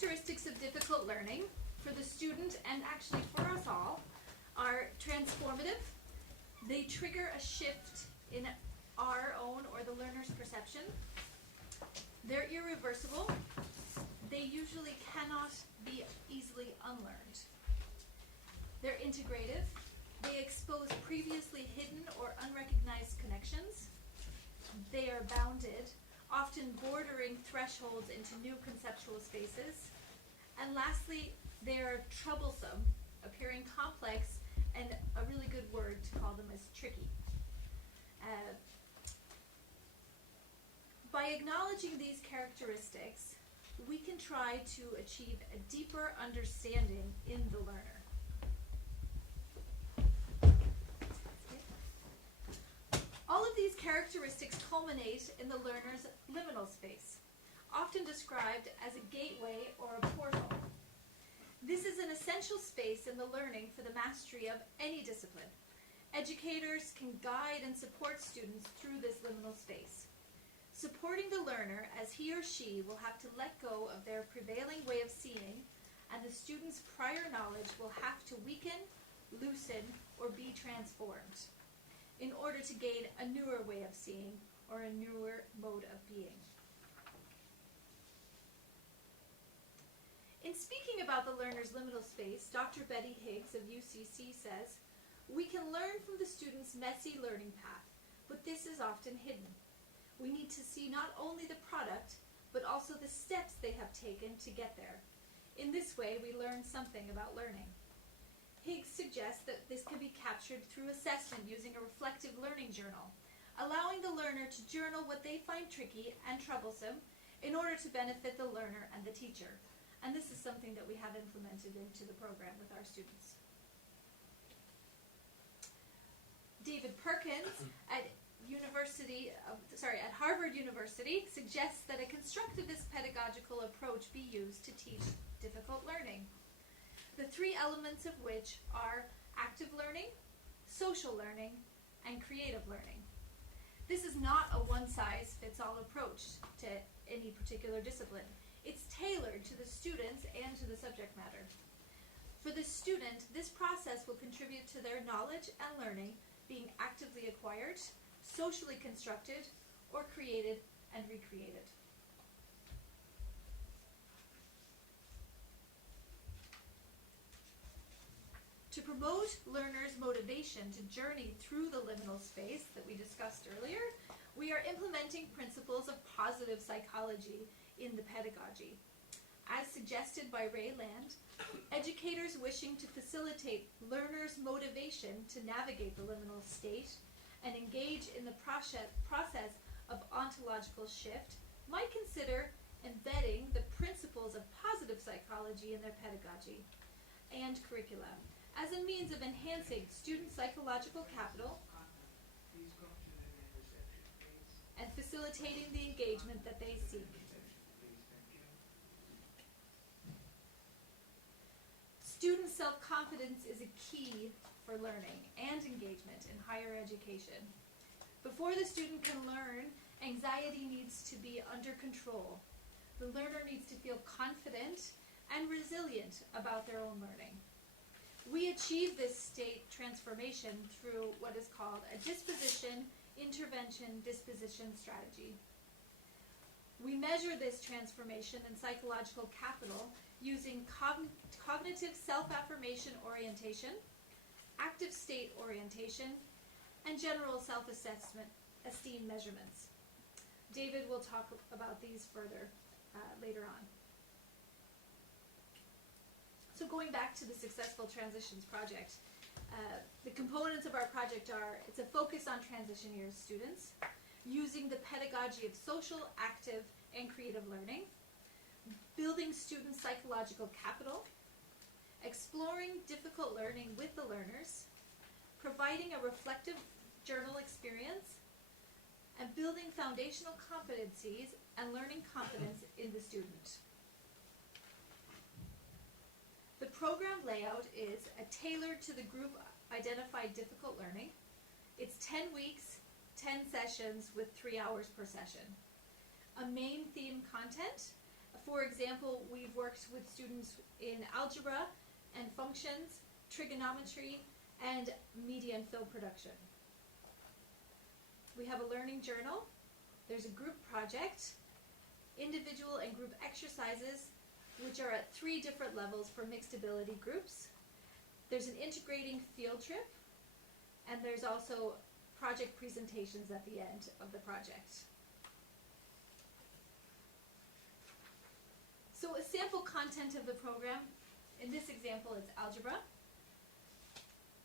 characteristics of difficult learning for the student and actually for us all are transformative. They trigger a shift in our own or the learner's perception. They're irreversible. They usually cannot be easily unlearned. They're integrative. They expose previously hidden or unrecognized connections. They are bounded, often bordering thresholds into new conceptual spaces. And lastly, they are troublesome, appearing complex, and a really good word to call them is tricky. By acknowledging these characteristics, we can try to achieve a deeper understanding in the learner. All of these characteristics culminate in the learner's liminal space, often described as a gateway or a portal. This is an essential space in the learning for the mastery of any discipline. Educators can guide and support students through this liminal space, supporting the learner as he or she will have to let go of their prevailing way of seeing, and the student's prior knowledge will have to weaken, loosen, or be transformed in order to gain a newer way of seeing or a newer mode of being. In speaking about the learner's liminal space, Dr. Betty Higgs of UCC says, "We can learn from the student's messy learning path, but this is often hidden. We need to see not only the product, but also the steps they have taken to get there. In this way, we learn something about learning." Higgs suggests that this can be captured through assessment using a reflective learning journal, allowing the learner to journal what they find tricky and troublesome in order to benefit the learner and the teacher. And this is something that we have implemented into the program with our students. David Perkins at Harvard University suggests that a constructivist pedagogical approach be used to teach difficult learning, the three elements of which are active learning, social learning, and creative learning. This is not a one-size-fits-all approach to any particular discipline. It's tailored to the students and to the subject matter. For the student, this process will contribute to their knowledge and learning being actively acquired, socially constructed, or created and recreated. To promote learners' motivation to journey through the liminal space that we discussed earlier, we are implementing principles of positive psychology in the pedagogy. As suggested by Ray Land, educators wishing to facilitate learners' motivation to navigate the liminal state and engage in the process of ontological shift might consider embedding the principles of positive psychology in their pedagogy and curricula as a means of enhancing student psychological capital and facilitating the engagement that they seek. Student self-confidence is a key for learning and engagement in higher education. Before the student can learn, anxiety needs to be under control. The learner needs to feel confident and resilient about their own learning. We achieve this state transformation through what is called a disposition, intervention, disposition strategy. We measure this transformation in psychological capital using cognitive self-affirmation orientation, active state orientation, and general self-esteem measurements. David will talk about these further later on. So going back to the Successful Transitions Project, the components of our project are, it's a focus on transition year students, using the pedagogy of social, active, and creative learning, building student psychological capital, exploring difficult learning with the learners, providing a reflective journal experience, and building foundational competencies and learning confidence in the student. The program layout is tailored to the group identified difficult learning. It's 10 weeks, 10 sessions with 3 hours per session. A main theme content, a For example, we've worked with students in algebra and functions, trigonometry, and media and film production. We have a learning journal. There's a group project, individual and group exercises, which are at 3 different levels for mixed ability groups. There's an integrating field trip, and there's also project presentations at the end of the project. So a sample content of the program, in this example it's algebra.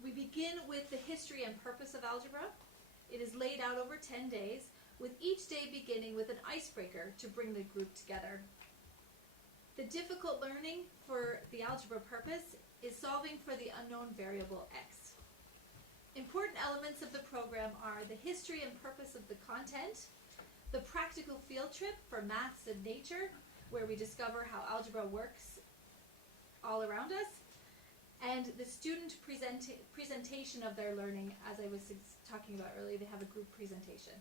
We begin with the history and purpose of algebra. It is laid out over 10 days, with each day beginning with an icebreaker to bring the group together. The difficult learning for the algebra purpose is solving for the unknown variable x. Important elements of the program are the history and purpose of the content, the practical field trip for maths and nature, where we discover how algebra works all around us, and the student presentation of their learning. As I was talking about earlier, they have a group presentation.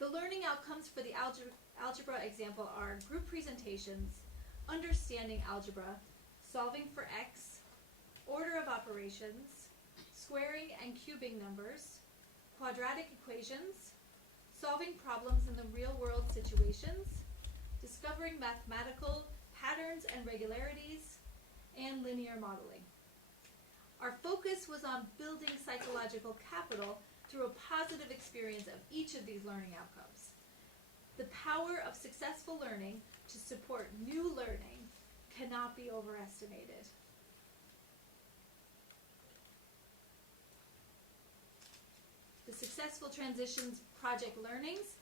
The learning outcomes for the algebra example are group presentations, understanding algebra, solving for x, order of operations, squaring and cubing numbers, quadratic equations, solving problems in the real-world situations, discovering mathematical patterns and regularities, and linear modeling. Our focus was on building psychological capital through a positive experience of each of these learning outcomes. The power of successful learning to support new learning cannot be overestimated. The Successful Transitions Project Learnings.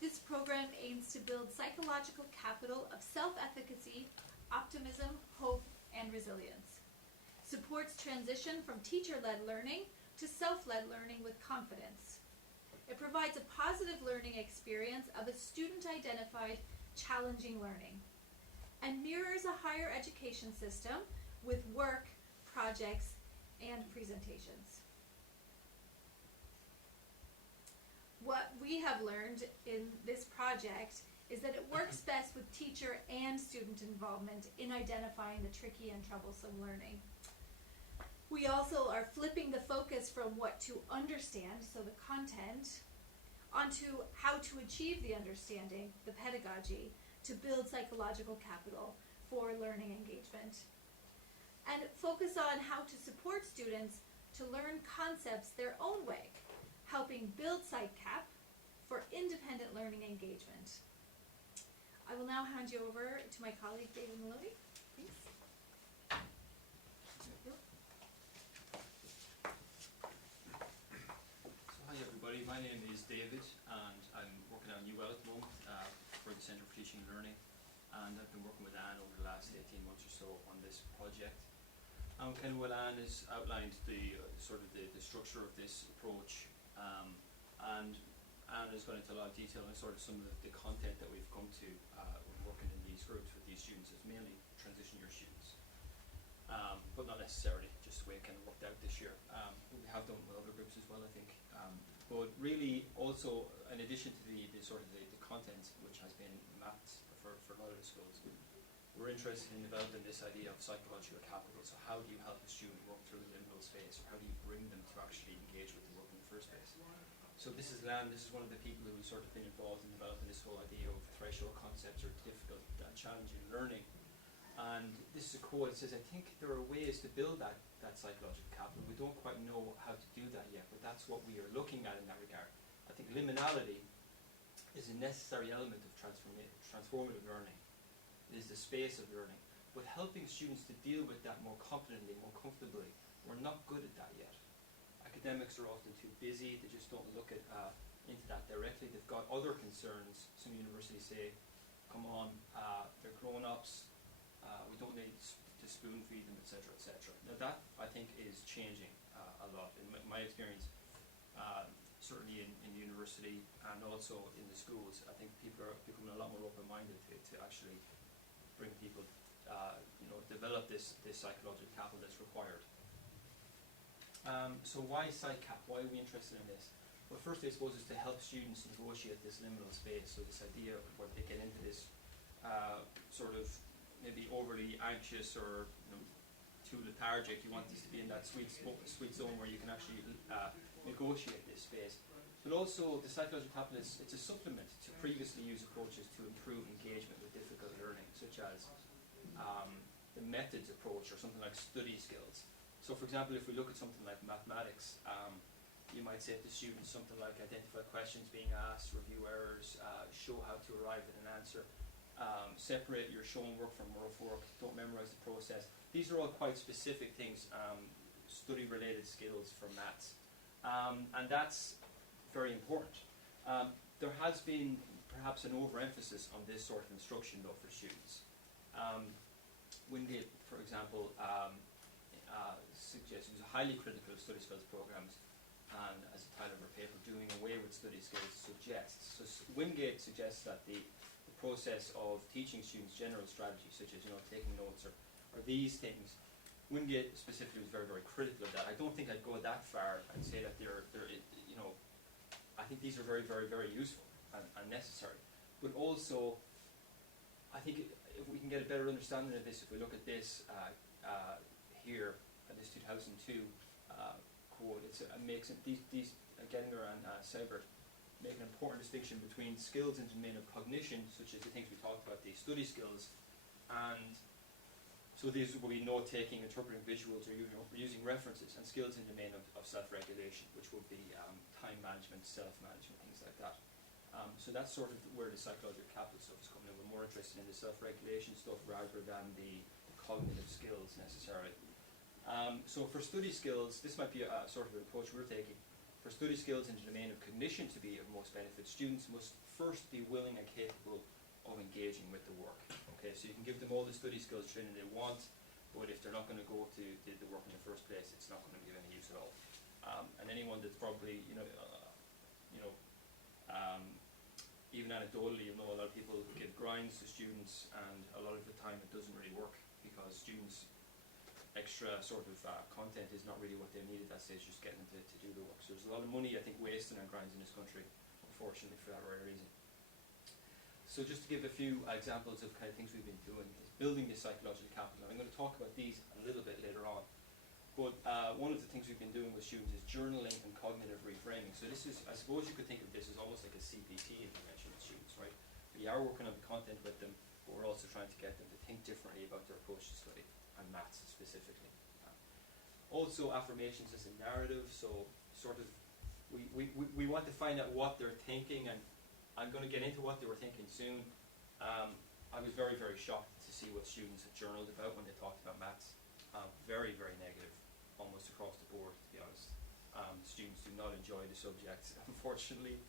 This program aims to build psychological capital of self-efficacy, optimism, hope, and resilience. Supports transition from teacher-led learning to self-led learning with confidence. It provides a positive learning experience of a student-identified, challenging learning, and mirrors a higher education system with work, projects, and presentations. What we have learned in this project is that it works best with teacher and student involvement in identifying the tricky and troublesome learning. We also are flipping the focus from what to understand, so the content, onto how to achieve the understanding, the pedagogy, to build psychological capital for learning engagement. And focus on how to support students to learn concepts their own way, helping build PsycCap for independent learning engagement. I will now hand you over to my colleague, David Maloney. Thanks. Hi everybody, my name is David and I'm working at UL at the moment for the Centre for Teaching and Learning, and I've been working with Anne over the last 18 months or so on this project. And kind of what Anne has outlined, the the structure of this approach, and Anne has gone into a lot of detail on sort of some of the content that we've come to when working in these groups with these students. It's mainly transition year students, but not necessarily, just the way it kind of worked out this year. We have done with other groups as well, I think. But really, also, in addition to the content, which has been mapped for a lot of the schools, we're interested in developing this idea of psychological capital. So how do you help a student work through the liminal space, or how do you bring them to actually engage with the work in the first place? So this is Lan. This is one of the people who's sort of been involved in developing this whole idea of threshold concepts, or difficult and challenging learning. And this is a quote. It says, "I think there are ways to build that psychological capital. We don't quite know how to do that yet, but that's what we are looking at in that regard." I think liminality is a necessary element of transformative learning. It is the space of learning, but helping students to deal with that more confidently, more comfortably. We're not good at that yet. Academics are often too busy. They just don't look at into that directly. They've got other concerns. Some universities say, "Come on, they're grown-ups. We don't need to spoon feed them, etc., etc." Now that, I think, is changing a lot. In my experience, certainly in university and also in the schools, I think people are becoming a lot more open-minded to actually bring people, develop this psychological capital that's required. So why PsycCap? Why are we interested in this? Well, firstly, I suppose, is to help students negotiate this liminal space. So this idea where they get into this sort of maybe overly anxious or too lethargic. You want these to be in that sweet zone where you can actually negotiate this space. But also, the psychological capital it's a supplement to previously used approaches to improve engagement with difficult learning, such as the methods approach or something like study skills. So, for example, if we look at something like mathematics, you might say to students something like identify questions being asked, review errors, show how to arrive at an answer, separate your shown work from rough work, don't memorize the process. These are all quite specific things, study-related skills for maths. And that's very important. There has been perhaps an overemphasis on this sort of instruction, though, for students. Wingate, for example, suggests, he was highly critical of study skills programs, and as a title of her paper, Doing Away with Study Skills suggests. So Wingate suggests that the process of teaching students general strategies, such as taking notes or these things, Wingate specifically was very, very critical of that. I don't think I'd go that far and say that they're I think these are very, very, very useful and necessary. But also, I think if we can get a better understanding of this, if we look at this here, this 2002 quote, it makes these Gettinger and Seibert make an important distinction between skills in the domain of cognition, such as the things we talked about, the study skills, and so these will be note-taking, interpreting visuals, or using references, and skills in the domain of self-regulation, which would be time management, self-management, things like that. So that's sort of where the psychological capital stuff is coming in. We're more interested in the self-regulation stuff rather than the cognitive skills necessarily. So for study skills, this might be a sort of an approach we're taking. For study skills in the domain of cognition to be of most benefit, students must first be willing and capable of engaging with the work. Okay, so you can give them all the study skills training they want, but if they're not going to go to the work in the first place, it's not going to be of any use at all. And anyone that's probably, even anecdotally, a lot of people give grinds to students, and a lot of the time it doesn't really work because students' extra sort of content is not really what they need at that stage, just getting them to do the work. So there's a lot of money, I think, wasted on grinds in this country, unfortunately, for that very reason. So just to give a few examples of kind of things we've been doing is building this psychological capital. I'm going to talk about these a little bit later on. But one of the things we've been doing with students is journaling and cognitive reframing. So this is, I suppose you could think of this as almost like a CPT intervention with students, right? We are working on the content with them, but we're also trying to get them to think differently about their approach to study, and maths specifically. Also, affirmations as a narrative, so sort of we want to find out what they're thinking, and I'm going to get into what they were thinking soon. I was very, very shocked to see what students had journaled about when they talked about maths. Very, very negative, almost across the board, to be honest. Students do not enjoy the subject, unfortunately.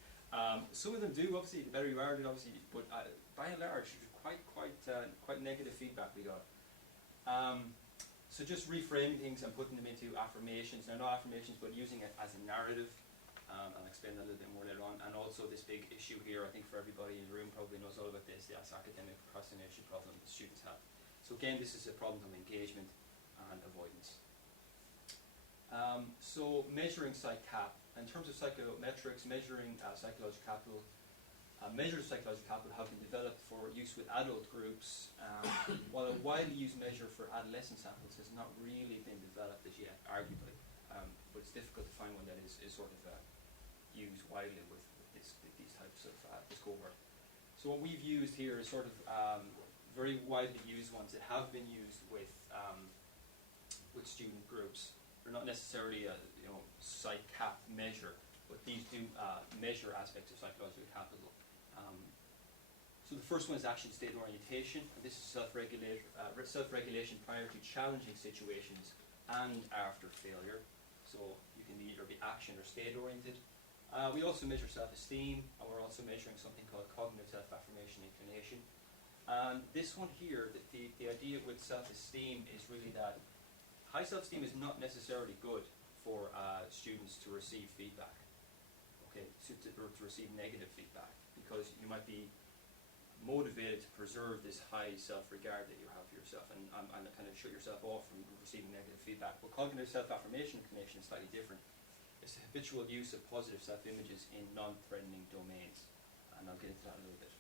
Some of them do, obviously, the better you are, obviously, but by and large, quite negative feedback we got. So just reframing things and putting them into affirmations. Now, not affirmations, but using it as a narrative. I'll explain that a little bit more later on. And also this big issue here, I think for everybody in the room probably knows all about this, the academic procrastination problem that students have. So again, this is a problem of engagement and avoidance. So measuring psych-cap. In terms of psychometrics, measuring psychological capital, measures of psychological capital have been developed for use with adult groups, while a widely used measure for adolescent samples has not really been developed as yet, arguably. But it's difficult to find one that is sort of used widely with these types of this cohort. So what we've used here is sort of very widely used ones that have been used with student groups. They're not necessarily a psych-cap measure, but these do measure aspects of psychological capital. So the first one is action state orientation, and this is self-regulation prior to challenging situations and after failure. So you can either be action or state oriented. We also measure self-esteem, and we're also measuring something called cognitive self-affirmation inclination. And this one here, the idea with self-esteem is really that high self-esteem is not necessarily good for students to receive feedback. Okay, to receive negative feedback, because you might be motivated to preserve this high self-regard that you have for yourself, and kind of shut yourself off from receiving negative feedback. But cognitive self-affirmation inclination is slightly different. it's a habitual use of positive self-images in non-threatening domains, and I'll get into that in a little bit.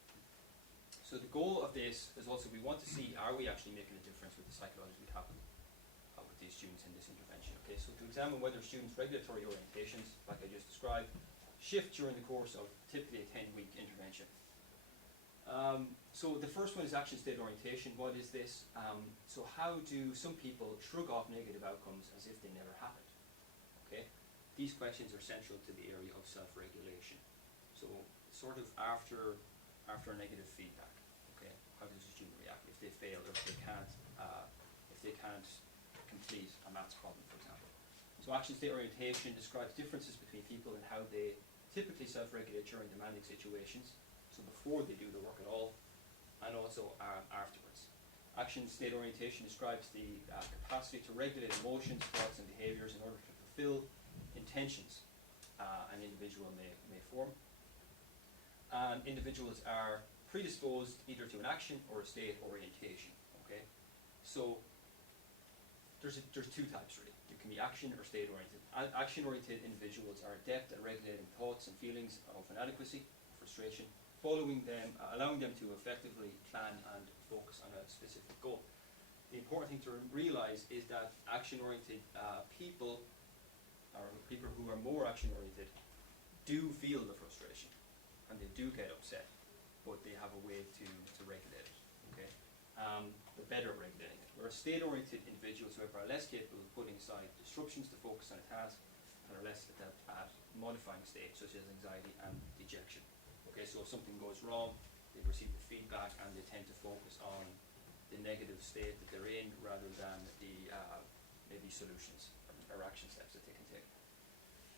So the goal of this is also we want to see, are we actually making a difference with the psychological capital with these students in this intervention. Okay, so to examine whether students' regulatory orientations, like I just described, shift during the course of typically a 10-week intervention. So the first one is action state orientation. What is this? So how do some people shrug off negative outcomes as if they never happened? Okay, these questions are central to the area of self-regulation. So sort of after a negative feedback, okay, how does a student react if they fail or if they can't complete a maths problem, for example? So action state orientation describes differences between people and how they typically self-regulate during demanding situations. So before they do the work at all, and also afterwards. Action state orientation describes the capacity to regulate emotions, thoughts, and behaviours in order to fulfill intentions an individual may form. And individuals are predisposed either to an action or a state orientation. Okay, so there's two types really. You can be action or state oriented. Action-oriented individuals are adept at regulating thoughts and feelings of inadequacy, frustration, allowing them to effectively plan and focus on a specific goal. The important thing to realize is that action-oriented people, or people who are more action-oriented, do feel the frustration and they do get upset, but they have a way to regulate it. Okay, they're better at regulating it. Whereas state-oriented individuals, however, are less capable of putting aside disruptions to focus on a task and are less adept at modifying states such as anxiety and dejection. Okay, so if something goes wrong, they receive the feedback and they tend to focus on the negative state that they're in rather than the maybe solutions or action steps that they can take.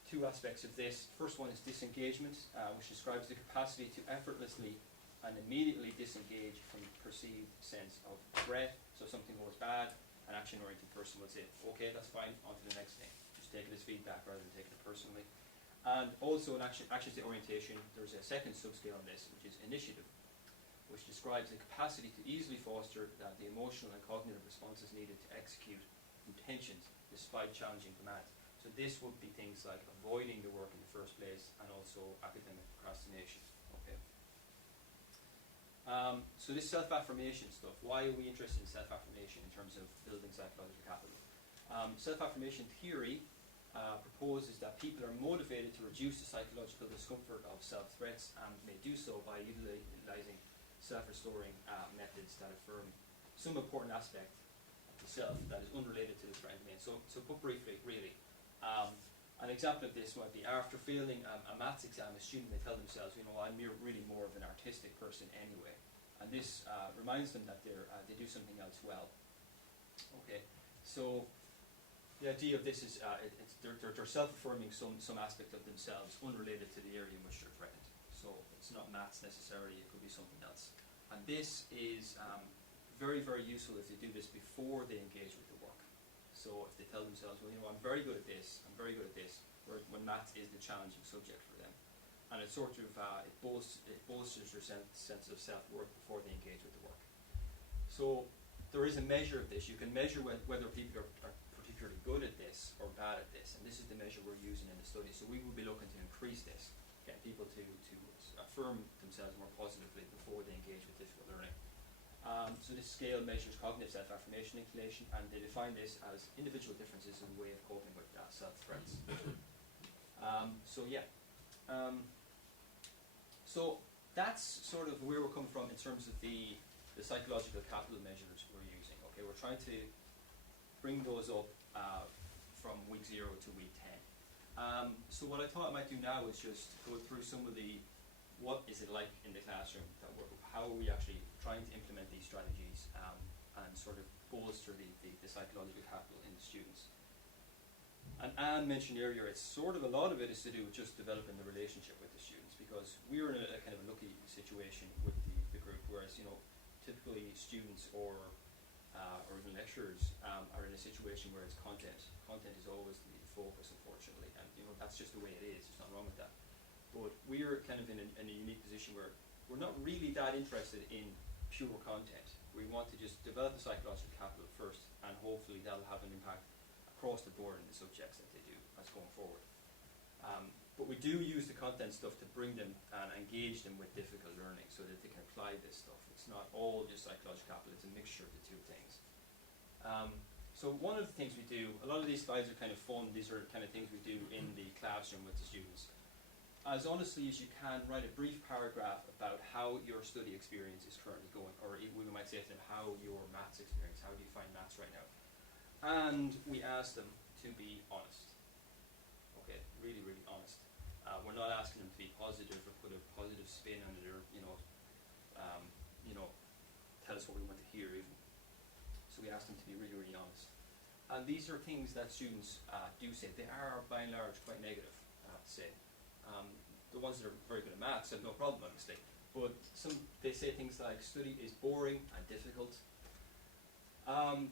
Two aspects of this. First one is disengagement, which describes the capacity to effortlessly and immediately disengage from perceived sense of threat. So if something goes bad, an action-oriented person would say, okay, that's fine, on to the next thing. Just take it as feedback rather than taking it personally. And also in action state orientation, there's a second subscale on this, which is initiative, which describes the capacity to easily foster the emotional and cognitive responses needed to execute intentions despite challenging demands. So this would be things like avoiding the work in the first place and also academic procrastination. Okay. So this self-affirmation stuff, why are we interested in self-affirmation in terms of building psychological capital? Self-affirmation theory proposes that people are motivated to reduce the psychological discomfort of self-threats and may do so by utilizing self-restoring methods that affirm some important aspect of the self that is unrelated to the threat domain. So put briefly, really, an example of this might be after failing a maths exam, a student may tell themselves, you know, I'm really more of an artistic person anyway, and this reminds them that they do something else well. Okay, so the idea of this is they're self-affirming some aspect of themselves unrelated to the area in which they're threatened. So it's not maths necessarily, it could be something else. And this is very, very useful if they do this before they engage with the work. So if they tell themselves, well, you know, I'm very good at this, when maths is the challenging subject for them. And it sort of, it bolsters their sense of self-worth before they engage with the work. So there is a measure of this. You can measure whether people are particularly good at this or bad at this, and this is the measure we're using in the study. So we will be looking to increase this, get people to affirm themselves more positively before they engage with difficult learning. So this scale measures cognitive self-affirmation inclination, and they define this as individual differences in the way of coping with self-threats. So that's sort of where we're coming from in terms of the psychological capital measures we're using. Okay, we're trying to bring those up from week 0 to week 10. So what I thought I might do now is just go through some of what is it like in the classroom, how are we actually trying to implement these strategies and sort of bolster the psychological capital in the students. And Anne mentioned earlier, it's sort of a lot of it is to do with just developing the relationship with the students, because we're in a kind of a lucky situation with the group, whereas, you know, typically students or even lecturers are in a situation where it's content. Content is always the focus, unfortunately, and you know that's just the way it is. There's nothing wrong with that. But we're kind of in a unique position where we're not really that interested in pure content. We want to just develop the psychological capital first, and hopefully that'll have an impact across the board in the subjects that they do as going forward. do use the content stuff to bring them and engage them with difficult learning so that they can apply this stuff. It's not all just psychological capital, it's a mixture of the two things. So one of the things we do, a lot of these slides are kind of fun, these are kind of things we do in the classroom with the students. As honestly as you can, write a brief paragraph about how your study experience is currently going, or we might say to them, how your maths experience, how do you find maths right now? And we ask them to be honest. Okay, really, really honest. We're not asking them to be positive or put a positive spin on it, or tell us what we want to hear even. So we ask them to be really, really honest. And these are things that students do say. They are, by and large, quite negative, I have to say. The ones that are very good at maths have no problem, obviously. But they say things like, study is boring and difficult.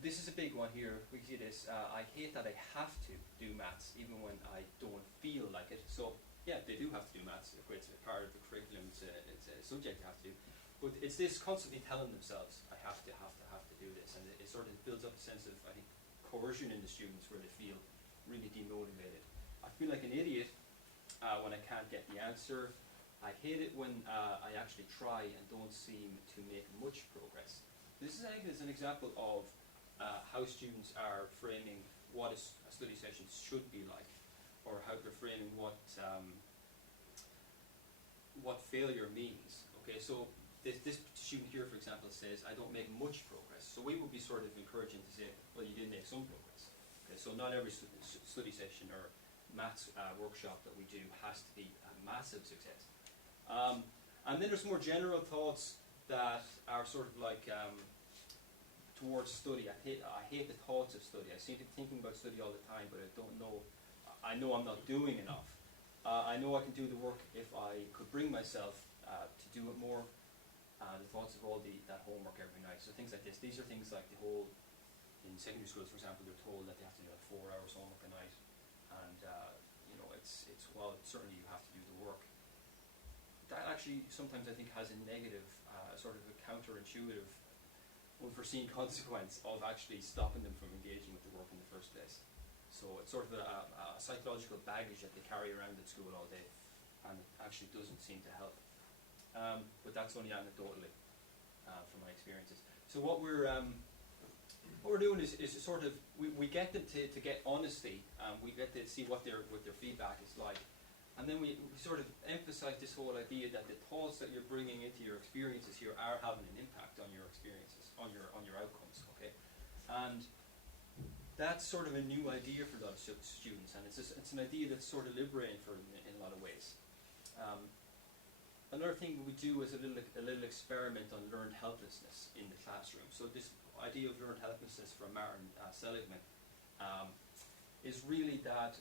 This is a big one here. We see this. I hate that I have to do maths, even when I don't feel like it. So, yeah, they do have to do maths. It's a part of the curriculum. It's a subject you have to do. But it's this constantly telling themselves, I have to do this. And it sort of builds up a sense of, I think, coercion in the students where they feel really demotivated. I feel like an idiot when I can't get the answer. I hate it when I actually try and don't seem to make much progress. This is, I think, is an example of how students are framing what a study session should be like, or how they're framing what failure means. Okay, so this student here, for example, says, I don't make much progress. So we would be sort of encouraging to say, well, you did make some progress. Okay, so not every study session or maths workshop that we do has to be a massive success. And then there's more general thoughts that are sort of like towards study. I hate the thoughts of study. I seem to be thinking about study all the time, but I don't know. I know I'm not doing enough. I know I can do the work if I could bring myself to do it more. The thoughts of all that homework every night. So things like this. These are things like the whole, in secondary schools, for example, they're told that they have to do like 4 hours homework a night. And, well, certainly you have to do the work. That actually sometimes I think has a negative, sort of a counterintuitive, unforeseen consequence of actually stopping them from engaging with the work in the first place. So it's sort of a psychological baggage that they carry around at school all day, and it actually doesn't seem to help. But that's only anecdotally from my experiences. So what we're doing is sort of we get them to get honesty. We get to see what their feedback is like, and then we sort of emphasize this whole idea that the thoughts that you're bringing into your experiences here are having an impact on your experiences, on your outcomes. Okay, and that's sort of a new idea for a lot of students, and it's an idea that's sort of liberating for them in a lot of ways. Another thing we do is a little experiment on learned helplessness in the classroom. So this idea of learned helplessness from Martin Seligman is really that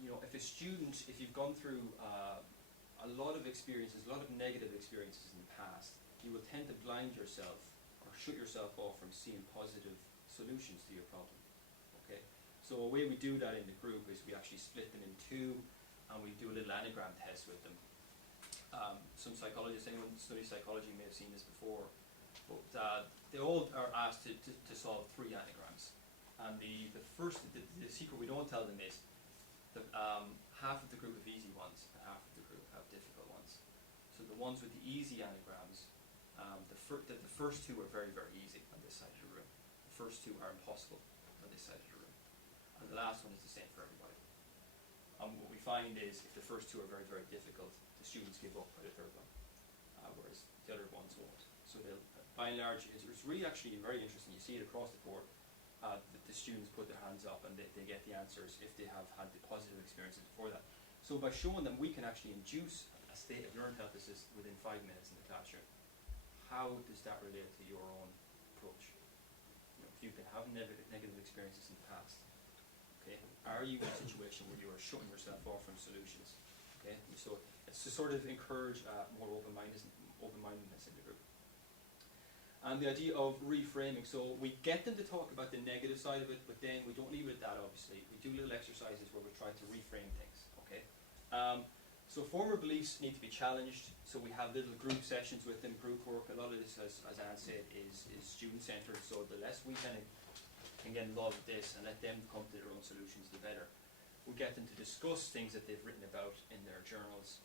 if you've gone through a lot of experiences, a lot of negative experiences in the past, you will tend to blind yourself or shut yourself off from seeing positive solutions to your problem. Okay, so a way we do that in the group is we actually split them in two, and we do a little anagram test with them. Some psychologists, anyone who studies psychology may have seen this before, but they all are asked to solve 3 anagrams. And the secret we don't tell them is that half of the group have easy ones and half of the group have difficult ones. So the ones with the easy anagrams, the first 2 are very, very easy on this side of the room. The first 2 are impossible on this side of the room. And the last one is the same for everybody. What we find is if the first 2 are very, very difficult, the students give up by the third one, whereas the other ones won't. So they'll, by and large, it's really actually very interesting. You see it across the board. That the students put their hands up and they get the answers if they have had the positive experiences before that. So by showing them we can actually induce a state of learned helplessness within 5 minutes in the classroom, how does that relate to your own approach? If you've been having negative experiences in the past, okay, are you in a situation where you are shutting yourself off from solutions? Okay, so it's to sort of encourage more open-mindedness in the group. And the idea of reframing, so we get them to talk about the negative side of it, but then we don't leave it at that, obviously. We do little exercises where we try to reframe things, okay? So former beliefs need to be challenged, so we have little group sessions with them, group work. A lot of this, as Anne said, is student-centered, so the less we can get involved with this and let them come to their own solutions, the better. We get them to discuss things that they've written about in their journals,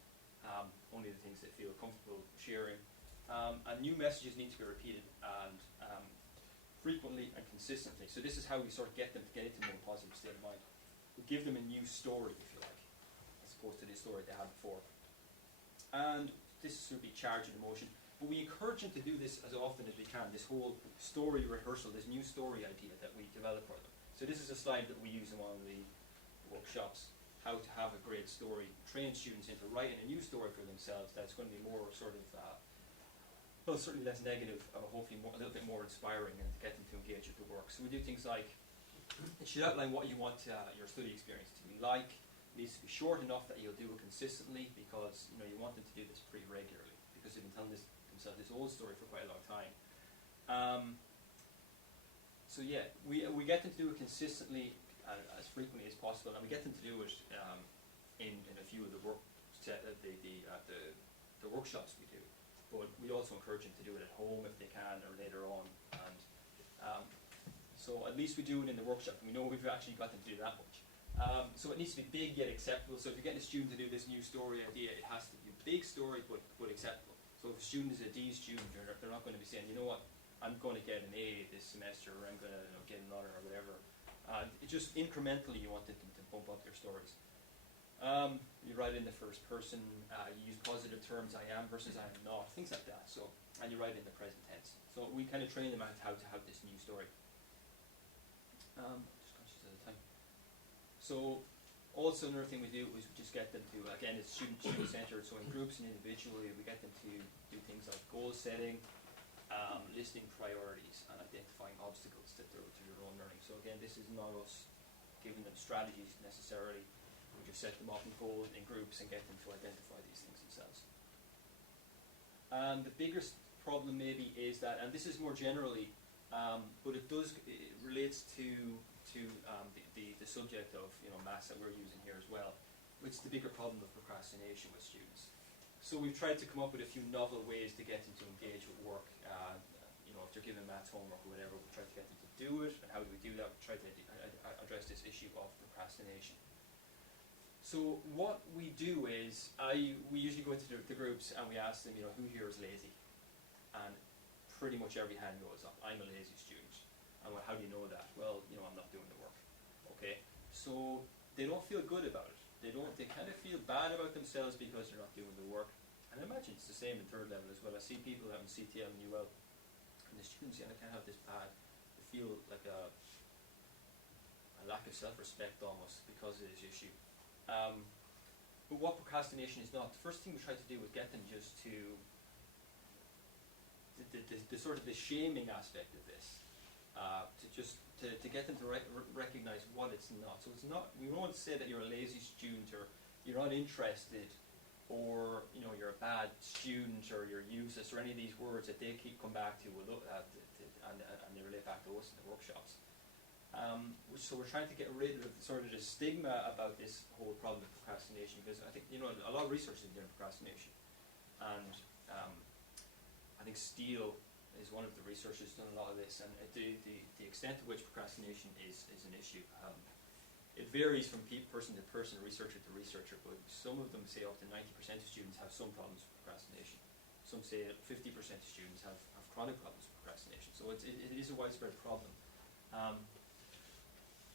only the things they feel comfortable sharing. And new messages need to be repeated and frequently and consistently. So this is how we sort of get them to get into a more positive state of mind. We give them a new story, if you like, as opposed to the story they had before. And this would be charge and emotion. But we encourage them to do this as often as we can, this whole story rehearsal, this new story idea that we develop for them. So this is a slide that we use in one of the workshops, how to have a great story, train students into writing a new story for themselves that's going to be more sort of, well, certainly less negative, hopefully a little bit more inspiring, and to get them to engage with the work. So we do things like, it should outline what you want your study experience to be like. It needs to be short enough that you'll do it consistently, because you want them to do this pretty regularly, because they've been telling themselves this old story for quite a long time. So yeah, we get them to do it consistently, as frequently as possible, and we get them to do it in a few of the workshops we do. But we also encourage them to do it at home if they can, or later on. And so at least we do it in the workshop, and we know we've actually got them to do that much. So it needs to be big yet acceptable. So if you're getting a student to do this new story idea, it has to be a big story but acceptable. So if a student is a D student, they're not going to be saying, you know what, I'm going to get an A this semester, or I'm going to get another, or whatever. It just incrementally you want them to bump up their stories. You write in the first person, you use positive terms, I am versus I am not, things like that. So, and you write in the present tense. So we kind of train them out how to have this new story. Just conscious of the time. So also another thing we do is we just get them to, again, it's student-centered, so in groups and individually, we get them to do things like goal setting, listing priorities, and identifying obstacles to their own learning. So again, this is not us giving them strategies necessarily. We just set them up in goals in groups and get them to identify these things themselves. And the biggest problem maybe is that, and this is more generally, but it relates to the subject of maths that we're using here as well, which is the bigger problem of procrastination with students. So we've tried to come up with a few novel ways to get them to engage with work. If they're given maths homework or whatever, we try to get them to do it. And how do we do that? We try to address this issue of procrastination. So what we do is, we usually go into the groups and we ask them, who here is lazy? And pretty much every hand goes up. I'm a lazy student. And how do you know that? Well, I'm not doing the work. Okay, so they don't feel good about it. They kind of feel bad about themselves because they're not doing the work. And I imagine it's the same in third level as well. I see people having CTL and UL, and the students kind of have this bad, they feel like a lack of self-respect almost because of this issue. But what procrastination is not, the first thing we try to do is get them just to the sort of the shaming aspect of this, to get them to recognize what it's not. So it's not, we won't say that you're a lazy student, or you're not interested, or you're a bad student, or you're useless, or any of these words that they keep coming back to, and they relate back to us in the workshops. So we're trying to get rid of sort of the stigma about this whole problem of procrastination, because I think a lot of research is doing procrastination, and I think Steele is one of the researchers who's done a lot of this, and the extent to which procrastination is an issue. It varies from person to person, researcher to researcher, but some of them say up to 90% of students have some problems with procrastination. Some say that 50% of students have chronic problems with procrastination. So it is a widespread problem.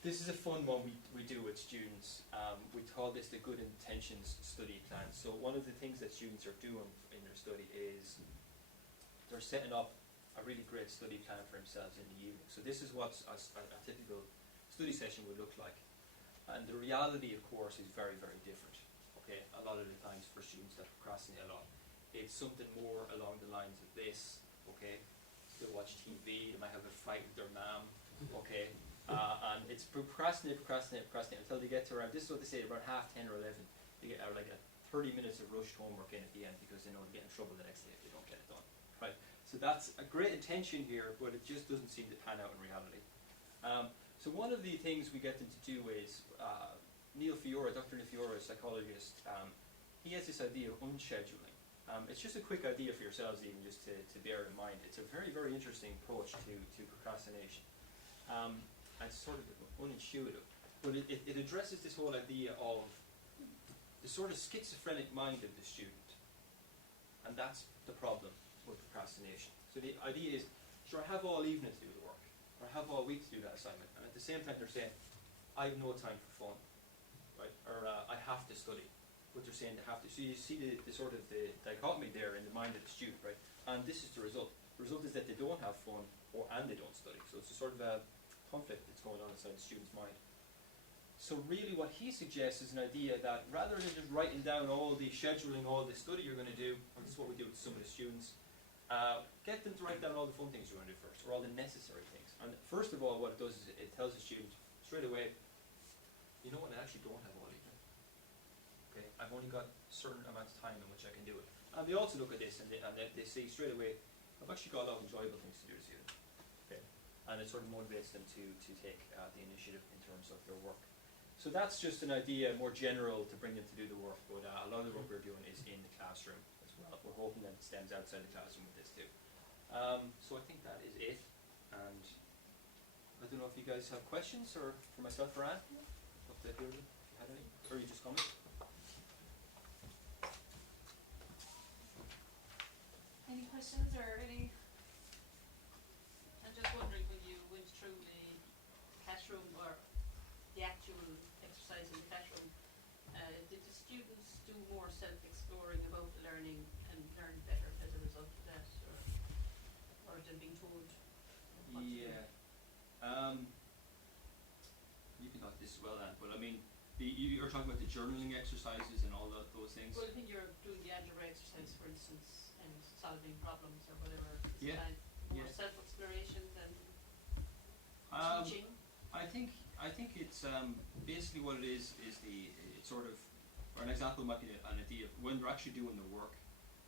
This is a fun one we do with students. We call this the Good Intentions Study Plan. So one of the things that students are doing in their study is they're setting up a really great study plan for themselves in the evening. So this is what a typical study session would look like. And the reality, of course, is very, very different. Okay, a lot of the times for students that procrastinate a lot, it's something more along the lines of this. Okay, they watch TV, they might have a fight with their mom. Okay, and it's procrastinate until they get to around, this is what they say, around 10:30 or 11, they get like 30 minutes of rushed homework in at the end, because they know they get in trouble the next day if they don't get it done. Right. So that's a great intention here, but it just doesn't seem to pan out in reality. So one of the things we get them to do is, Dr. Neil Fiore, a psychologist, he has this idea of unscheduling. It's just a quick idea for yourselves even just to bear in mind. It's a very, very interesting approach to procrastination. It's sort of unintuitive. but it addresses this whole idea of the sort of schizophrenic mind of the student, and that's the problem with procrastination. So the idea is, sure, I have all evening to do the work, or I have all week to do that assignment, and at the same time they're saying, I have no time for fun, right? Or I have to study, but they're saying they have to. So you see the sort of the dichotomy there in the mind of the student, right? And this is the result. The result is that they don't have fun, and they don't study. So it's a sort of a conflict that's going on inside the student's mind. So really what he suggests is an idea that rather than just writing down all the scheduling, all the study you're going to do, and this is what we do with some of the students, get them to write down all the fun things you're going to do first, or all the necessary things. And first of all, what it does is it tells the student straight away, you know what, I actually don't have all evening. Okay, I've only got certain amounts of time in which I can do it. And they also look at this and they see straight away, I've actually got a lot of enjoyable things to do this evening. Okay, and it sort of motivates them to take the initiative in terms of their work. So that's just an idea, more general, to bring them to do the work, but a lot of the work we're doing is in the classroom as well. We're hoping that it stems outside the classroom with this too. So I think that is it, and I don't know if you guys have questions, or for myself or Anne? Up to here, if you had any, or you just comment? Any questions or any? I'm just wondering, when you went through the classroom or the actual exercise in the classroom, did the students do more self-exploring about learning and learn better as a result of that, or they're being told what to do? Yeah. You can talk to this as well, Anne, but I mean, you're talking about the journaling exercises and all those things? Well, when you're doing the algebra exercise, for instance, and solving problems or whatever, is Yeah. that more Yeah. self-exploration than teaching? I think it's basically what it is it's sort of, or an example might be an idea of when they're actually doing the work,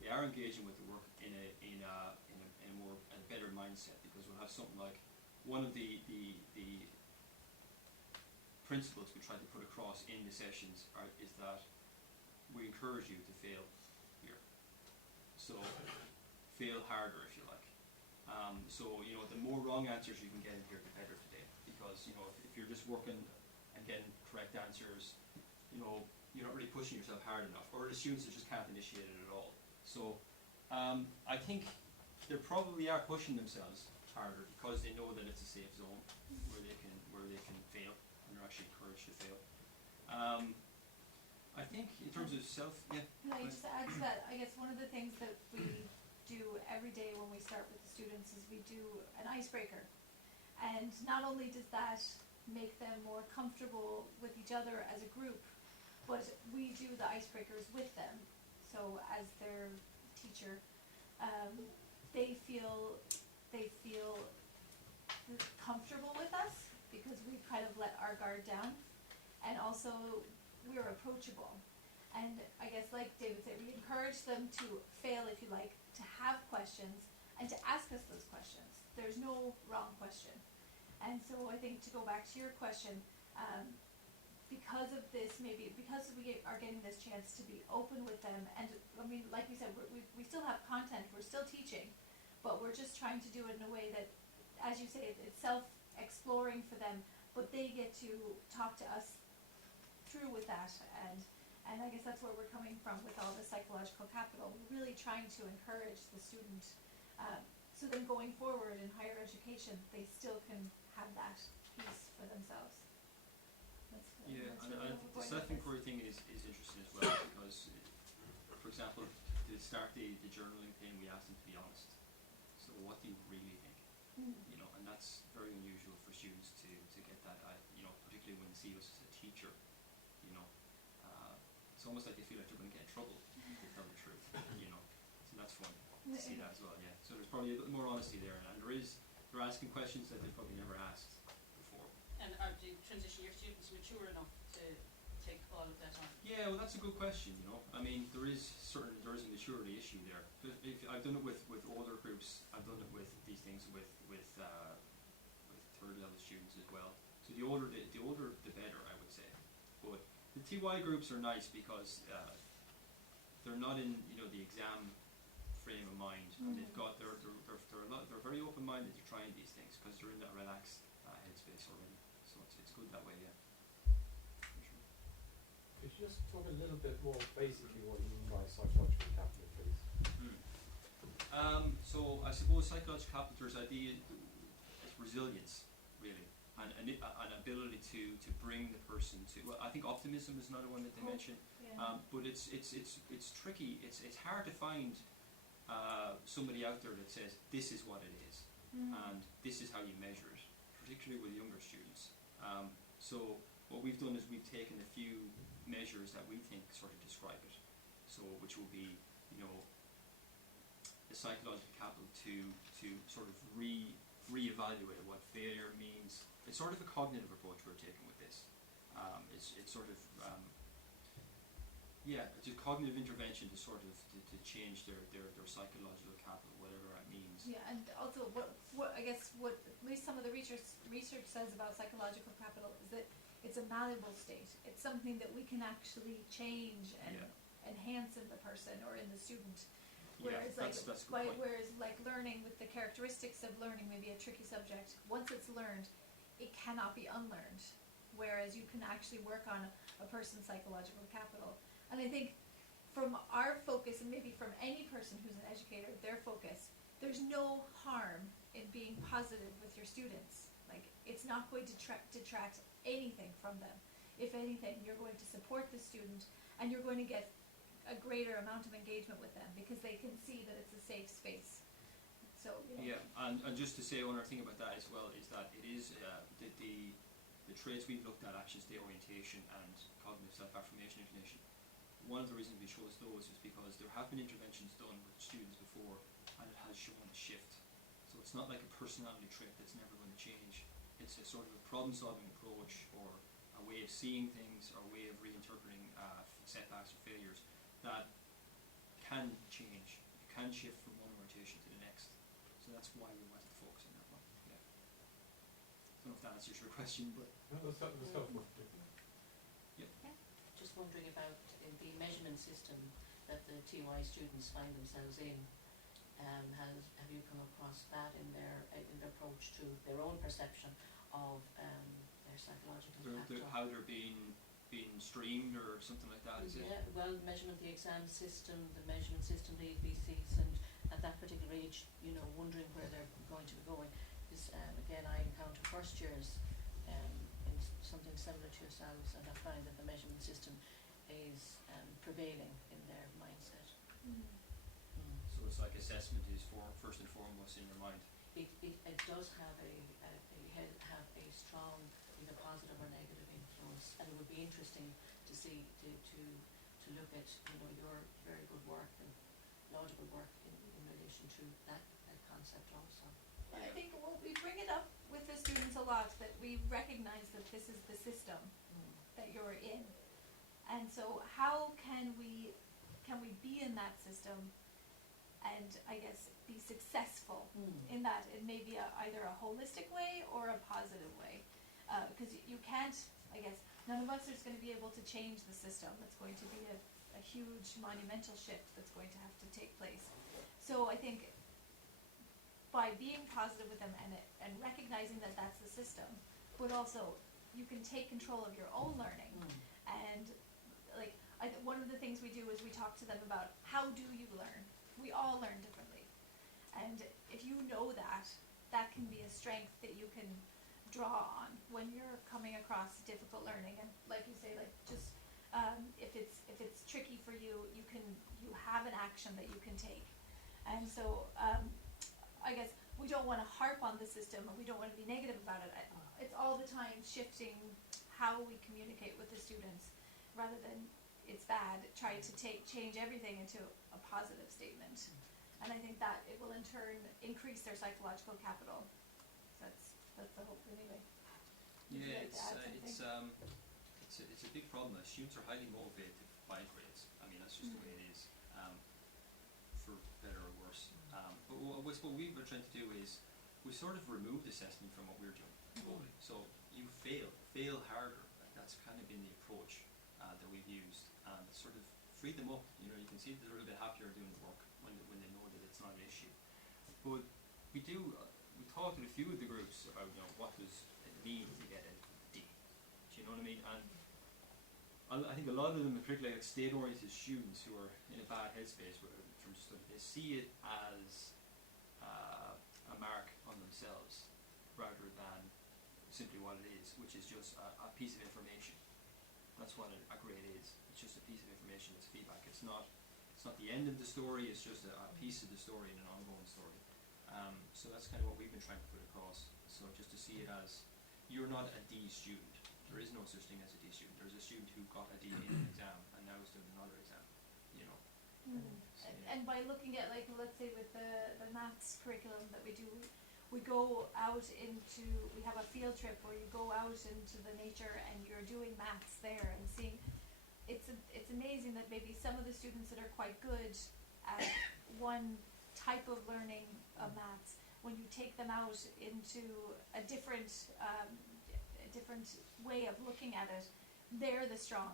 they are engaging with the work in a more better mindset, because we'll have something like one of the principles we try to put across in the sessions is that we encourage you to fail here. So fail harder if you like. So you know, the more wrong answers you can get in here, the better today. Because you know, if you're just working and getting correct answers, you know, you're not really pushing yourself hard enough, or the students that just can't initiate it at all. So I think they probably are pushing themselves harder because they know that it's a safe zone where they can fail, and they're actually encouraged to fail. I think in terms of Can I just add to that? I guess one of the things that we do every day when we start with the students is we do an icebreaker. And not only does that make them more comfortable with each other as a group, but we do the icebreakers with them. So as their teacher, they feel comfortable with us because we've kind of let our guard down, and also we're approachable. And I guess, like David said, we encourage them to fail, if you like, to have questions and to ask us those questions. There's no wrong question. And so I think, to go back to your question, because of this, maybe because we are getting this chance to be open with them, and I mean, like we said, we still have content, we're still teaching, but we're just trying to do it in a way that, as you say, it's self-exploring for them, but they get to talk to us through with that, and I guess that's where we're coming from with all the psychological capital. We're really trying to encourage the student, so then going forward in higher education, they still can have that piece for themselves. Yeah, that's and really the what we're going with this. self-inquiry thing is interesting as well, because, for example, to start the journaling thing, we asked them to be honest. So what do you really think? You know, and that's very unusual for students to get that, you know, particularly when they see us as a teacher, you know. It's almost like they feel like they're going to get in trouble if they tell the truth, you know. So that's fun to see that as well, yeah. So there's probably a bit more honesty there, and they're asking questions that they've probably never asked before. And do you transition your students mature enough to take all of that on? Yeah, well, that's a good question, you know. I mean, there is a maturity issue there. If I've done it with older groups, I've done it with these things with third level students as well. So the older the better, I would say. But the TY groups are nice because they're not in, you know, the exam frame of mind, and they're very open minded to trying these things because they're in that relaxed headspace already. So it's good that way, yeah. Could you just talk a little bit more basically what you mean by psychological capital, please? So I suppose psychological capital, there's idea, it's resilience, really, and an ability to bring the person to. Well, I think optimism is another one that they mentioned, Yeah. but it's tricky. It's hard to find somebody out there that says this is what it is, and this is how you measure it, particularly with younger students. So what we've done is we've taken a few measures that we think sort of describe it. So which will be, the psychological capital to sort of reevaluate what failure means. It's sort of a cognitive approach we're taking with this. It's sort of it's a cognitive intervention to sort of to change their psychological capital, whatever that means. Yeah, and also what I guess what at least some of the research says about psychological capital is that it's a malleable state. It's something that we can actually change and enhance in the person or in the student. Whereas that's a good point. whereas like learning with the characteristics of learning, maybe a tricky subject, once it's learned, it cannot be unlearned. Whereas you can actually work on a person's psychological capital. And I think from our focus, and maybe from any person who's an educator, their focus, there's no harm in being positive with your students. Like, it's not going to detract anything from them. If anything, you're going to support the student, and you're going to get a greater amount of engagement with them because they can see that it's a safe space. So, Yeah, and just to say one other thing about that as well is that it is the traits we've looked at, action, state orientation, and cognitive self-affirmation inclination. One of the reasons we chose those is because there have been interventions done with students before, and it has shown a shift. So it's not like a personality trait that's never going to change. It's a sort of a problem-solving approach, or a way of seeing things, or a way of reinterpreting setbacks or failures that can change. You can shift from one orientation to the next. So that's why we wanted to focus on that one. Yeah. I don't know if that answers your question, but No, that's helpful. Just wondering about the measurement system that the TY students find themselves in. Have you come across that in their approach to their own perception of their psychological capital? how they're being streamed or something like that, is it? Yeah, well, measurement, the exam system, the measurement system, the ABCs, and at that particular age, wondering where they're going to be going. Is again, I encounter first years in something similar to yourselves, and I find that the measurement system is prevailing in their mindset. So it's like assessment is first and foremost in your mind. It does have a strong either positive or negative influence, and it would be interesting to see to look at your very good work and laudable work in relation to that concept also. I think we bring it up with the students a lot, that we recognize that this is the system that you're in, and so how can we be in that system and I guess be successful in that? It may be either a holistic way or a positive way, because you can't, I guess none of us is going to be able to change the system. It's going to be a huge monumental shift that's going to have to take place. So I think by being positive with them and recognizing that that's the system, but also you can take control of your own learning. And like one of the things we do is we talk to them about, how do you learn? We all learn differently, and if you know that can be a strength that you can draw on when you're coming across difficult learning. And like you say, like just if it's tricky for you, you have an action that you can take. And so I guess we don't want to harp on the system, and we don't want to be negative about it. It's all the time shifting how we communicate with the students, rather than it's bad, try to change everything into a positive statement. And I think that it will in turn increase their psychological capital. So that's the hope anyway. Yeah, it's a big problem. Students are highly motivated to find grades. I mean, that's just the way it is, for better or worse. But what we were trying to do is we sort of removed assessment from what we're doing. Totally. So you fail harder. That's kind of been the approach that we've used, and sort of freed them up. You can see that they're a little bit happier doing the work when they know that it's not an issue. But we talked to a few of the groups about what does it mean to get a D. Do you know what I mean? And I think a lot of them, particularly like state-oriented students who are in a bad headspace in terms of study, they see it as a mark on themselves rather than simply what it is, which is just a piece of information. That's what a grade is. It's just a piece of information. It's feedback. It's not the end of the story. It's just a piece of the story in an ongoing story. So that's kind of what we've been trying to put across. So just to see it as you're not a D student. There is no such thing as a D student. There's a student who got a D in an exam and now is doing another exam. You know. So, yeah. And by looking at, like, let's say with the maths curriculum that we do, we go out into, we have a field trip where you go out into the nature and you're doing maths there and seeing, it's amazing that maybe some of the students that are quite good at one type of learning of maths, when you take them out into a different way of looking at it, they're the strong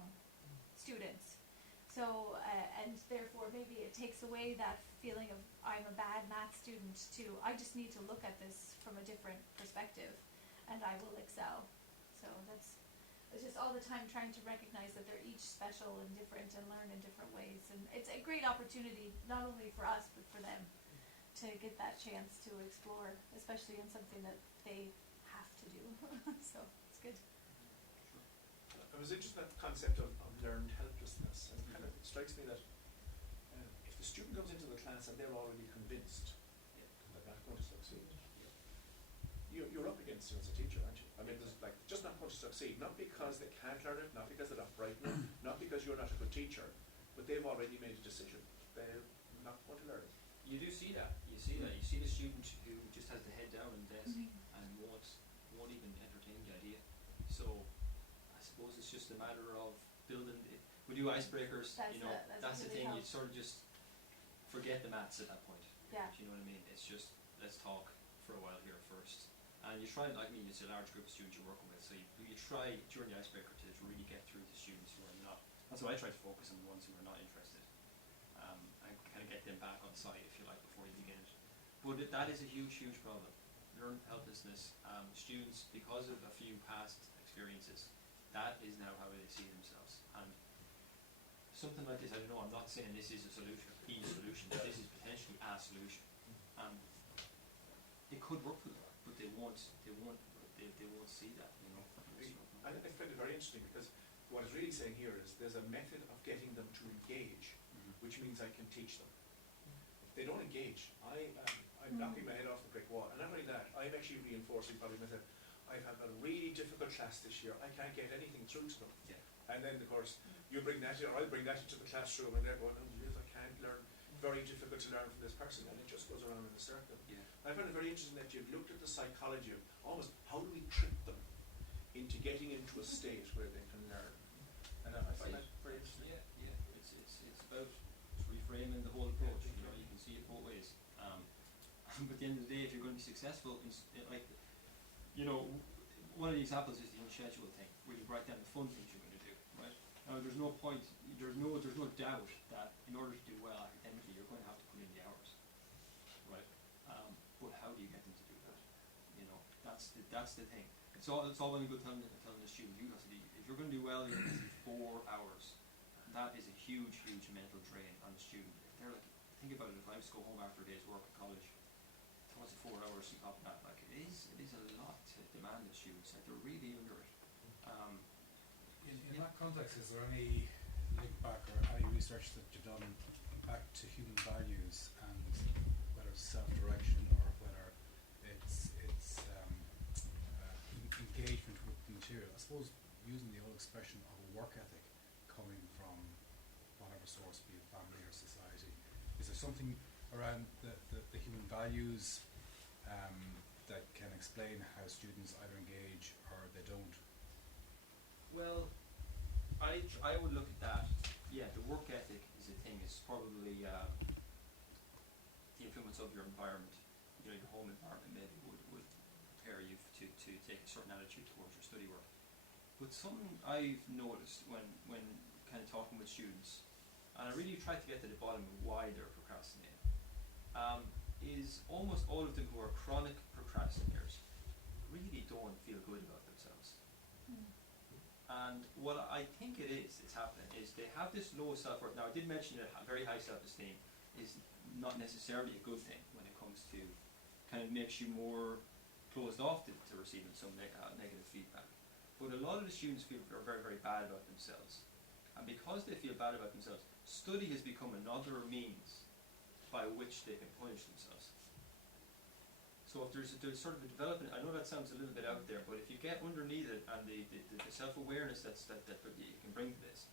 students. So, and therefore maybe it takes away that feeling of I'm a bad math student too. I just need to look at this from a different perspective and I will excel. So it's just all the time trying to recognize that they're each special and different and learn in different ways. And it's a great opportunity, not only for us, but for them to get that chance to explore, especially in something that they have to do. So it's good. I was interested in that concept of learned helplessness, and kind of it strikes me that if the student comes into the class and they're already convinced that they're not going to succeed, you're up against it as a teacher, aren't you? I mean, there's like just not going to succeed, not because they can't learn it, not because they're not bright enough, not because you're not a good teacher, but they've already made a decision. They're not going to learn. You do see that. You see that. You see the student who just has the head down on the desk and won't even entertain the idea. So I suppose it's just a matter of building it. We do icebreakers, That's the really thing. You helps. sort of just forget the maths at that point. Yeah. Do you know what I mean? It's just let's talk for a while here first. And you try, it's a large group of students you're working with, so you try during the icebreaker to really get through to students who are not. That's why I try to focus on the ones who are not interested. And kind of get them back on site, if you like, before you begin it. But that is a huge, huge problem. Learned helplessness. Students, because of a few past experiences, that is now how they see themselves. And something like this, I don't know, I'm not saying this is a solution, but this is potentially a solution. It could work for them, but they won't see that, I find it very interesting because what it's really saying here is there's a method of getting them to engage, which means I can teach them. If they don't engage, I'm knocking my head off the brick wall. And not only that, I'm actually reinforcing probably myself. I've had a really difficult class this year. I can't get anything through to them. Yeah. And then, of course, you bring that in, or I'll bring that into the classroom, and they're going, oh, yes, I can't learn. Very difficult to learn from this person, and it just goes around in a circle. Yeah. I find it very interesting that you've looked at the psychology of almost how do we trick them into getting into a state where they can learn. And I find that very interesting. Yeah. It's about reframing the whole approach. You can see it both ways. But at the end of the day, if you're going to be successful, one of the examples is the unscheduled thing, where you write down the fun things you're going to do. Right now, there's no doubt that in order to do well academically, you're going to have to put in the hours. Right. But how do you get them to do that? That's the thing. It's all well and good telling the student you have to do. If you're going to do well, you have to do 4 hours. That is a huge, huge mental drain on the student. If they're like, think about it. If I was to go home after a day's work at college, what's 4 hours on top of that? Like it is a lot to demand the students. Like they're really under it. In that context, is there any link back or any research that you've done back to human values and whether it's self-direction or whether it's engagement with the material? I suppose using the old expression of a work ethic coming from whatever source, be it family or society, is there something around the human values that can explain how students either engage or they don't? Well, I would look at that. Yeah, the work ethic is a thing. It's probably the influence of your environment. Your home environment maybe would prepare you to take a certain attitude towards your study work. But something I've noticed when kind of talking with students, and I really try to get to the bottom of why they're procrastinating, is almost all of them who are chronic procrastinators really don't feel good about themselves. And what I think it's happening is they have this low self-worth. Now, I did mention that very high self-esteem is not necessarily a good thing when it comes to kind of makes you more closed off to receiving some negative feedback. But a lot of the students feel very, very bad about themselves. And because they feel bad about themselves, study has become another means by which they can punish themselves. So if there's sort of a development, I know that sounds a little bit out there, but if you get underneath it and the self-awareness that you can bring to this,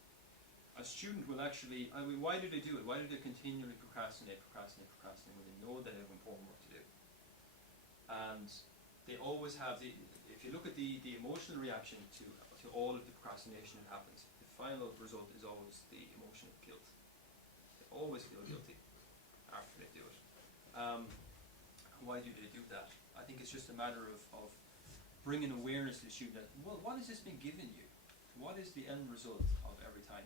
a student will actually, I mean, why do they do it? Why do they continually procrastinate when they know they have important work to do? And they always have, if you look at the emotional reaction to all of the procrastination that happens, the final result is always the emotion of guilt. They always feel guilty after they do it. Why do they do that? I think it's just a matter of bringing awareness to the student that, well, what has this been given you? What is the end result of every time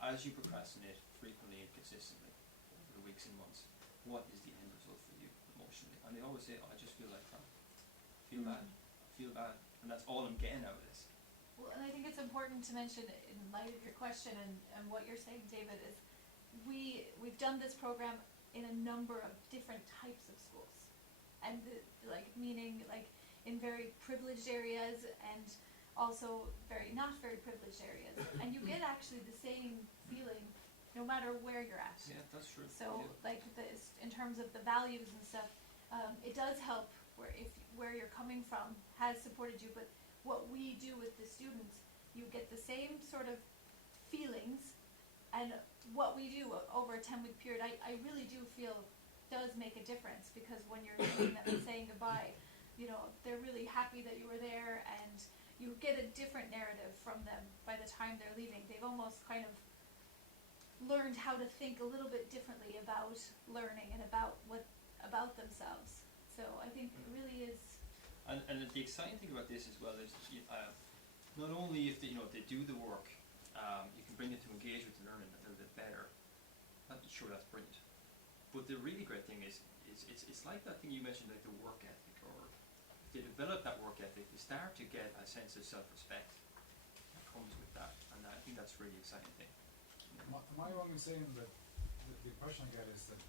as you procrastinate frequently and consistently over the weeks and months, what is the end result for you emotionally? And they always say, oh, I just feel like crap. I feel bad. And that's all I'm getting out of this. Well, and I think it's important to mention in light of your question and what you're saying, David, is we've done this program in a number of different types of schools, and meaning in very privileged areas and also very not very privileged areas, and you get actually the same feeling no matter where you're at. Yeah, that's true. So yeah. in terms of the values and stuff, it does help where you're coming from has supported you, but what we do with the students, you get the same sort of feelings. And what we do over a 10-week period, I really do feel does make a difference, because when you're leaving them and saying goodbye, they're really happy that you were there, and you get a different narrative from them by the time they're leaving. They've almost kind of learned how to think a little bit differently about learning and about themselves. So I think it really is. And the exciting thing about this as well is not only if they do the work, you can bring them to engage with the learning a little bit better. I'm sure that's brilliant. But the really great thing is it's like that thing you mentioned, like the work ethic, or if they develop that work ethic, they start to get a sense of self-respect that comes with that. And I think that's a really exciting thing. Am I wrong in saying that the impression I get is that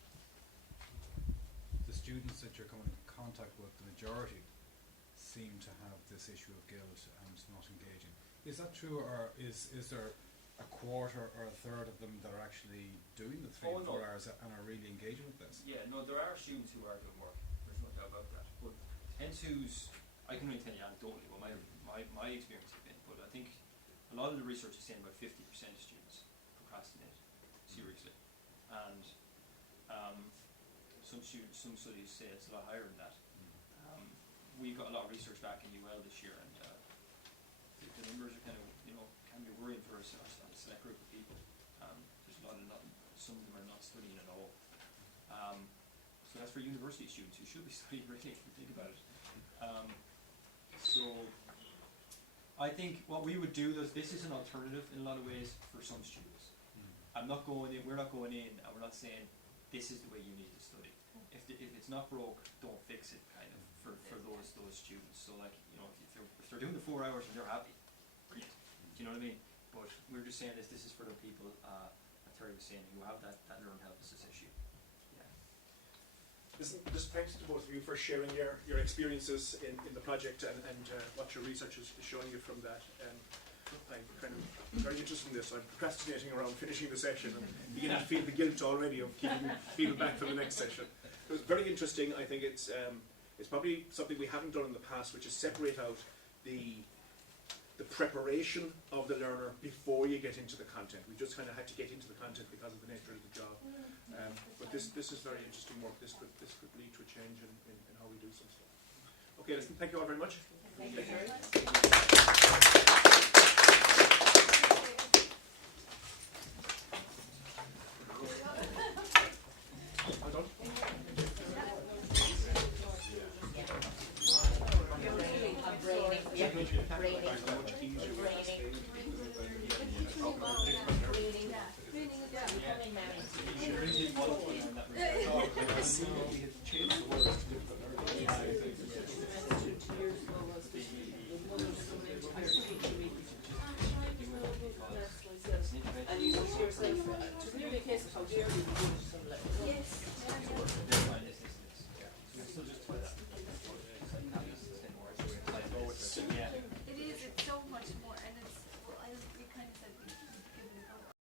the students that you're coming in contact with, the majority, seem to have this issue of guilt and not engaging? Is that true, or is there a quarter or a third of them that are actually doing the 3 to 4 hours and are really engaging with this? Yeah, no, there are students who are doing work. There's no doubt about that. But tends who's, I can only tell you anecdotally what my experience has been, but I think a lot of the research is saying about 50% of students procrastinate seriously, and some studies say it's a lot higher than that. We got a lot of research back in UL this year, and the numbers are kind of, can be worrying for a select group of people. There's some of them are not studying at all. So that's for university students who should be studying, really, if you think about it. So I think what we would do is, this is an alternative in a lot of ways for some students. We're not going in and we're not saying this is the way you need to study. If it's not broke, don't fix it, kind of, for those students. So if they're doing the 4 hours and they're happy, brilliant. Do you know what I mean? But we're just saying this is for the people, like Terry was saying, who have that learned helplessness issue. Yeah. Listen, just thanks to both of you for sharing your experiences in the project and what your research is showing you from that. I'm kind of very interested in this. I'm procrastinating around finishing the session and beginning to feel the guilt already of keeping people back for the next session. It was very interesting. I think it's probably something we haven't done in the past, which is separate out the preparation of the learner before you get into the content. We just kind of had to get into the content because of the nature of the job. But this is very interesting work. This could lead to a change in how we do some stuff. Okay, listen, thank you all very much. Thank you very much. Well done. to yourself, it was nearly a case of how dare you do it to some